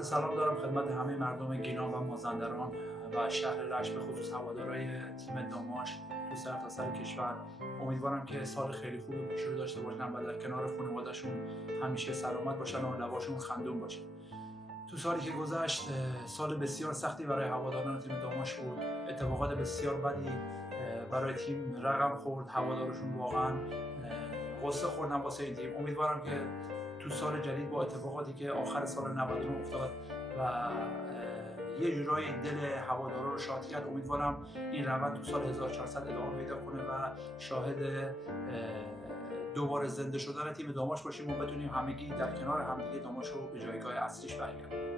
عرض سلام دارم خدمت همه مردم گیلان و مازندران و شهر رشت، به خصوص هوادارهای تیم داماش تو سرتاسر کشور. امیدوارم که سال خیلی خوب و پیش رو داشته باشن و در کنار خانواده‌شون همیشه سلامت باشن و لباشون خندون باشه. تو سالی که گذشت سال بسیار سختی برای هواداران تیم داماش بود. اتفاقات بسیار بدی برای تیم رقم خورد. هوادارشون واقعا غصه خوردن واسه این تیم. امیدوارم که تو سال جدید با اتفاقاتی که آخر سال 99 افتاد و یه جورایی دل هوادارا رو شاد کرد، امیدوارم این روند تو سال 1400 ادامه پیدا کنه و شاهد دوباره زنده شدن تیم داماش باشیم و بتونیم همگی در کنار همدیگه داماش رو به جایگاه اصلیش برگردونیم.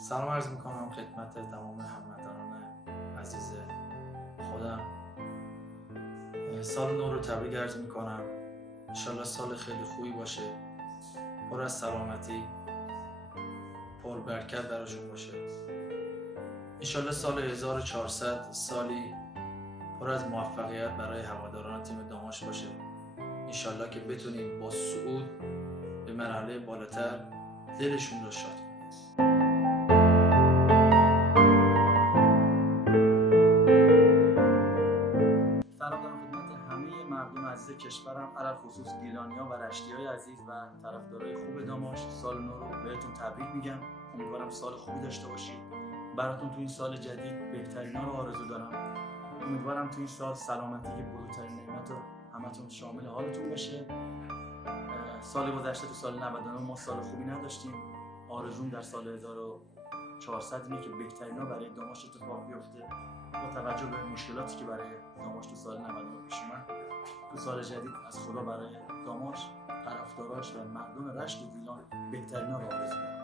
سلام عرض میکنم خدمت تمام هموطنان عزیز خودم. سال نو رو تبریک عرض میکنم. انشالله سال خیلی خوبی باشه، پر از سلامتی، پر برکت براشون باشه. انشالله سال 1400 سالی پر از موفقیت برای هواداران تیم داماش باشه. انشالله که بتونیم با صعود به مرحله بالاتر دلشون رو شاد کنیم. سلام دارم خدمت همه مردم عزیز کشورم، علل خصوص گیلانیا و رشتی‌های عزیز و طرفدارای خوب داماش. سال نو رو بهتون تبریک میگم. امیدوارم سال خوبی داشته باشید. براتون تو این سال جدید بهترینا رو آرزو دارم. امیدوارم تو این سال سلامتی که بزرگترین نعمت رو همتون شامل حالتون بشه. سال گذشته تو سال 99 ما سال خوبی نداشتیم. آرزوم در سال 1400 اینه که بهترینا برای داماش اتفاق بیفته. با توجه به مشکلاتی که برای داماش تو سال 99 پیش اومد، تو سال جدید از خدا برای داماش، طرفداراش و مردم رشت و گیلان بهترینا رو آرزو می‌کنم.